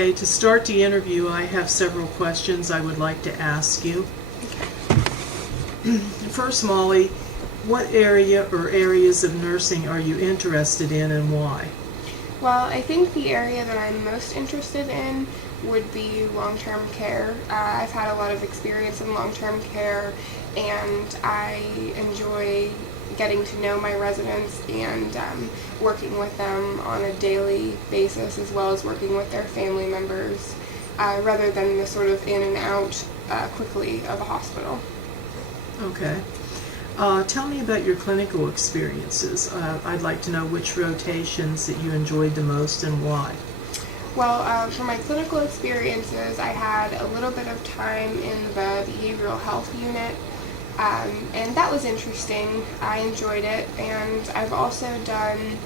Okay, to start the interview, I have several questions I would like to ask you. First, Molly, what area or areas of nursing are you interested in and why? Well, I think the area that I'm most interested in would be long-term care. I've had a lot of experience in long-term care, and I enjoy getting to know my residents and working with them on a daily basis, as well as working with their family members, rather than the sort of in and out quickly of a hospital. Okay. Tell me about your clinical experiences. I'd like to know which rotations that you enjoyed the most and why. Well, for my clinical experiences, I had a little bit of time in the behavioral health unit, and that was interesting. I enjoyed it, and I've also done,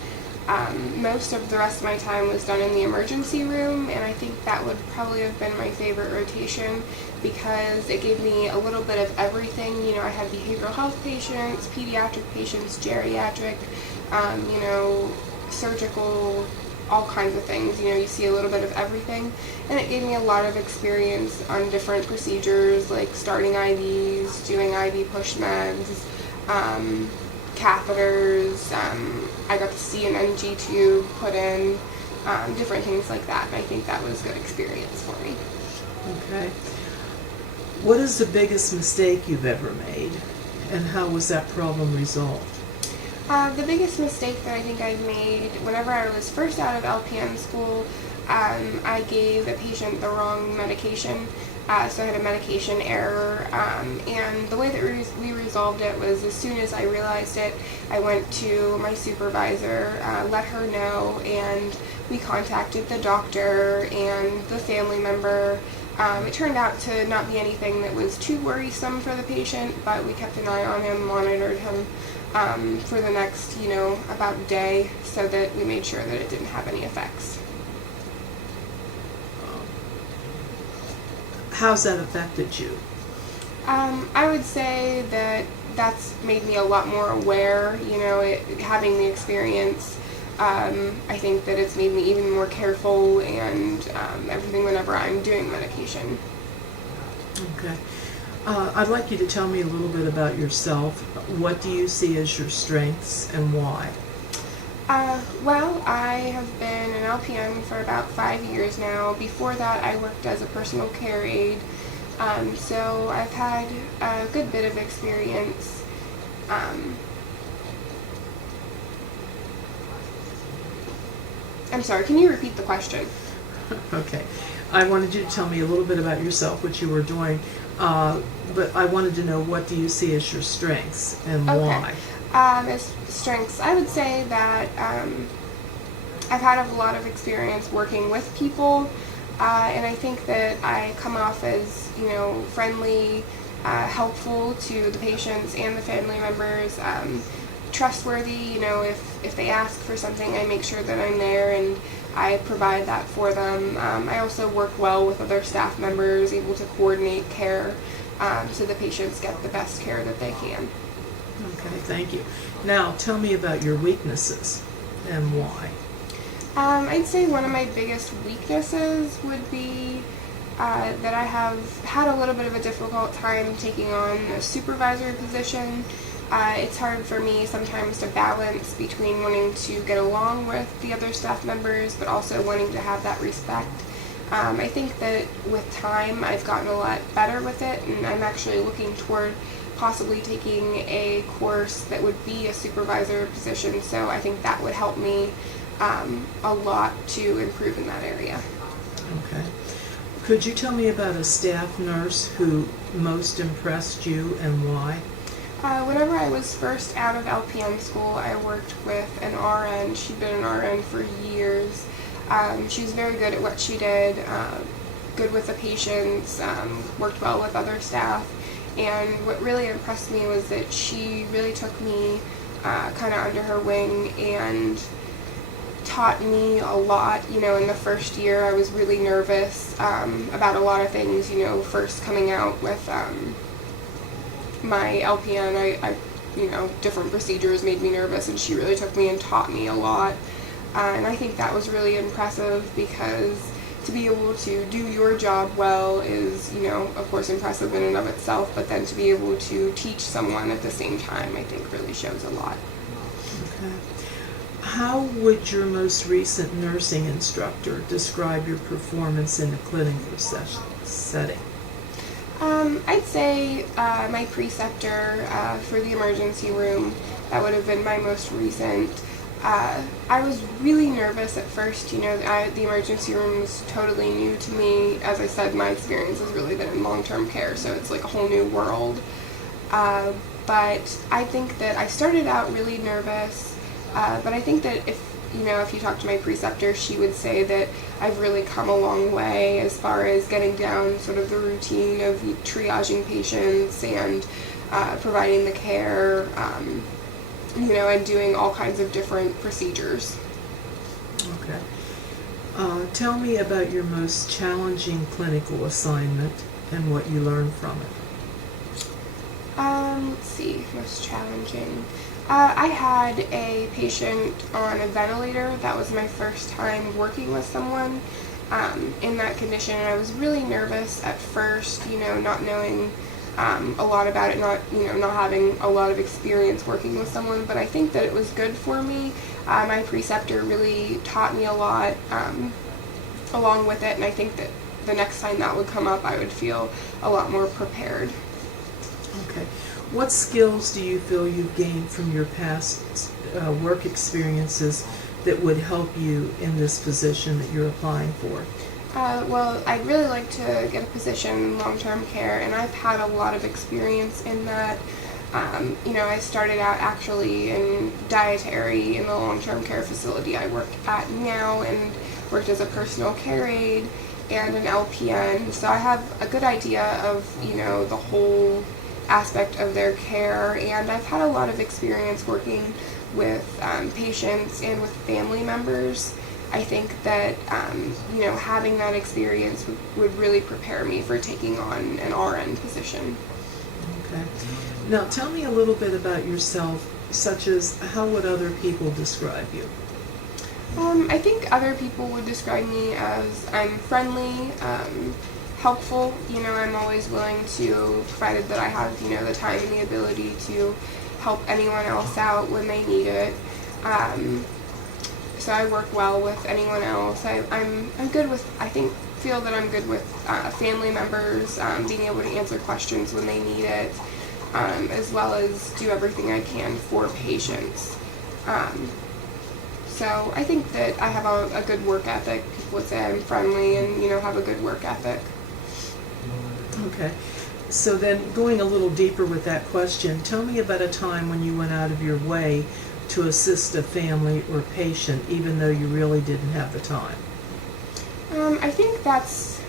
most of the rest of my time was done in the emergency room, and I think that would probably have been my favorite rotation because it gave me a little bit of everything. You know, I had behavioral health patients, pediatric patients, geriatric, surgical, all kinds of things. You know, you see a little bit of everything, and it gave me a lot of experience on different procedures like starting IVs, doing IV push meds, catheters. I got to see an NG tube put in, different things like that, and I think that was a good experience for me. Okay. What is the biggest mistake you've ever made, and how was that problem resolved? The biggest mistake that I think I've made whenever I was first out of LPN school, I gave a patient the wrong medication. So I had a medication error, and the way that we resolved it was as soon as I realized it, I went to my supervisor, let her know, and we contacted the doctor and the family member. It turned out to not be anything that was too worrisome for the patient, but we kept an eye on him, monitored him for the next, about a day, so that we made sure that it didn't have any effects. How's that affected you? I would say that that's made me a lot more aware, having the experience. I think that it's made me even more careful and everything whenever I'm doing medication. Okay. I'd like you to tell me a little bit about yourself. What do you see as your strengths and why? Well, I have been an LPN for about 5 years now. Before that, I worked as a personal care aide. So I've had a good bit of experience. I'm sorry, can you repeat the question? Okay. I wanted you to tell me a little bit about yourself, what you were doing, but I wanted to know what do you see as your strengths and why? As strengths, I would say that I've had a lot of experience working with people, and I think that I come off as, friendly, helpful to the patients and the family members, trustworthy. If they ask for something, I make sure that I'm there and I provide that for them. I also work well with other staff members, able to coordinate care so the patients get the best care that they can. Okay, thank you. Now, tell me about your weaknesses and why. I'd say one of my biggest weaknesses would be that I have had a little bit of a difficult time taking on a supervisory position. It's hard for me sometimes to balance between wanting to get along with the other staff members, but also wanting to have that respect. I think that with time I've gotten a lot better with it, and I'm actually looking toward possibly taking a course that would be a supervisor position, so I think that would help me a lot to improve in that area. Okay. Could you tell me about a staff nurse who most impressed you and why? Whenever I was first out of LPN school, I worked with an RN. She'd been an RN for years. She was very good at what she did, good with the patients, worked well with other staff. And what really impressed me was that she really took me kind of under her wing and taught me a lot. In the first year I was really nervous about a lot of things, first coming out with my LPN. I different procedures made me nervous, and she really took me and taught me a lot. And I think that was really impressive because to be able to do your job well is, of course impressive in and of itself, but then to be able to teach someone at the same time, I think really shows a lot. Okay. How would your most recent nursing instructor describe your performance in a clinical setting? I'd say my preceptor for the emergency room, that would have been my most recent. I was really nervous at first. The emergency room was totally new to me. As I said, my experience has really been in long-term care, so it's like a whole new world. But I think that I started out really nervous, but I think that if you talk to my preceptor, she would say that I've really come a long way as far as getting down sort of the routine of triaging patients and providing the care, and doing all kinds of different procedures. Okay. Tell me about your most challenging clinical assignment and what you learned from it. Let's see, most challenging. I had a patient on a ventilator. That was my first time working with someone in that condition, and I was really nervous at first, not knowing a lot about it, not having a lot of experience working with someone, but I think that it was good for me. My preceptor really taught me a lot along with it, and I think that the next time that would come up, I would feel a lot more prepared. Okay. What skills do you feel you've gained from your past work experiences that would help you in this position that you're applying for? Well, I'd really like to get a position in long-term care, and I've had a lot of experience in that. I started out actually in dietary in the long-term care facility I work at now, and worked as a personal care aide and an LPN, so I have a good idea of, the whole aspect of their care, and I've had a lot of experience working with patients and with family members. I think that having that experience would really prepare me for taking on an RN position. Okay. Now tell me a little bit about yourself, such as how would other people describe you? I think other people would describe me as I'm friendly, helpful. I'm always willing to, provided that I have, the time and the ability to help anyone else out when they need it. So I work well with anyone else. I'm good with, feel that I'm good with family members, being able to answer questions when they need it, as well as do everything I can for patients. So I think that I have a good work ethic. People would say I'm friendly and, have a good work ethic. Okay. So then going a little deeper with that question, tell me about a time when you went out of your way to assist a family or patient even though you really didn't have the time. I think that's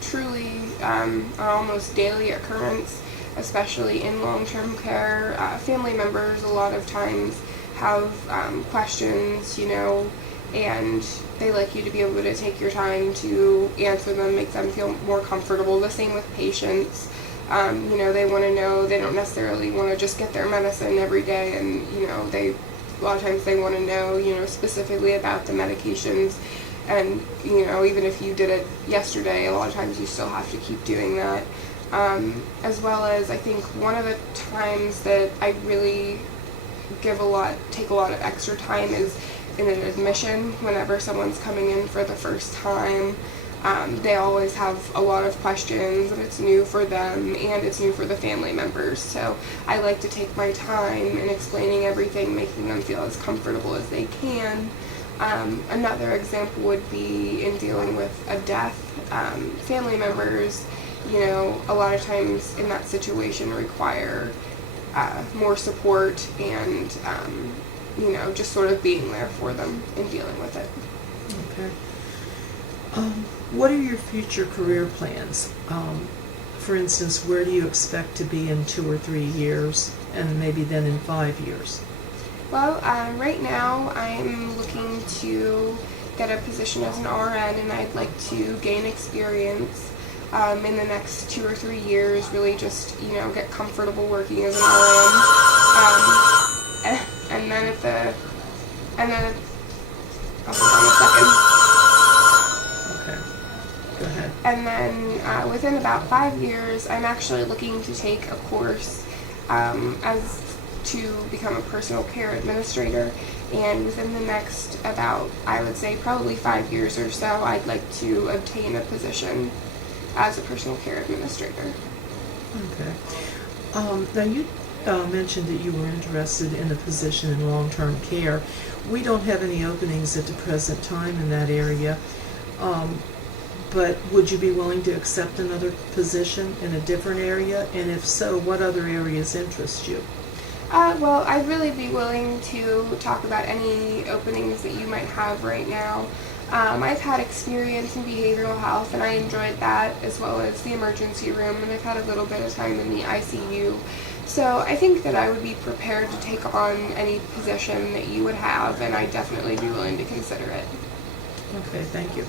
truly an almost daily occurrence, especially in long-term care. Family members a lot of times have questions, and they like you to be able to take your time to answer them, make them feel more comfortable. The same with patients. They want to know, they don't necessarily want to just get their medicine every day, and, a lot of times they want to know, specifically about the medications, and, even if you did it yesterday, a lot of times you still have to keep doing that. As well as, I think one of the times that I really take a lot of extra time is in an admission. Whenever someone's coming in for the first time, they always have a lot of questions, and it's new for them and it's new for the family members. So I like to take my time in explaining everything, making them feel as comfortable as they can. Another example would be in dealing with a death. Family members, a lot of times in that situation require more support and, just sort of being there for them in dealing with it. Okay. What are your future career plans? For instance, where do you expect to be in 2 or 3 years, and maybe then in 5 years? Well, right now I'm looking to get a position as an RN, and I'd like to gain experience in the next 2 or 3 years, really just, get comfortable working as an RN. And then hold on a second. Okay. Go ahead. And then within about 5 years, I'm actually looking to take a course as to become a personal care administrator. And within the next about, I would say, probably 5 years or so, I'd like to obtain a position as a personal care administrator. Okay. Now you mentioned that you were interested in a position in long-term care. We don't have any openings at the present time in that area, but would you be willing to accept another position in a different area? And if so, what other areas interest you? Well, I'd really be willing to talk about any openings that you might have right now. I've had experience in behavioral health, and I enjoyed that, as well as the emergency room, and I've had a little bit of time in the ICU. So I think that I would be prepared to take on any position that you would have, and I'd definitely be willing to consider it. Okay, thank you.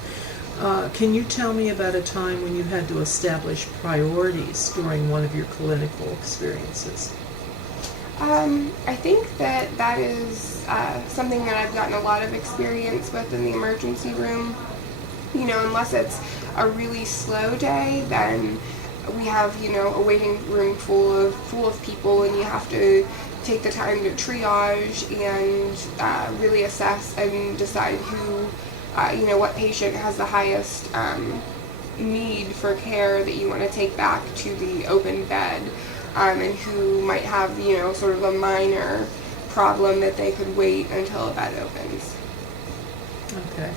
Can you tell me about a time when you had to establish priorities during one of your clinical experiences? I think that is something that I've gotten a lot of experience with in the emergency room. You know, unless it's a really slow day, then we have, you know, a waiting room full of people, and you have to take the time to triage and really assess and decide who, you know, what patient has the highest need for care that you want to take back to the open bed. And who might have, you know, sort of a minor problem that they could wait until a bed opens. Okay.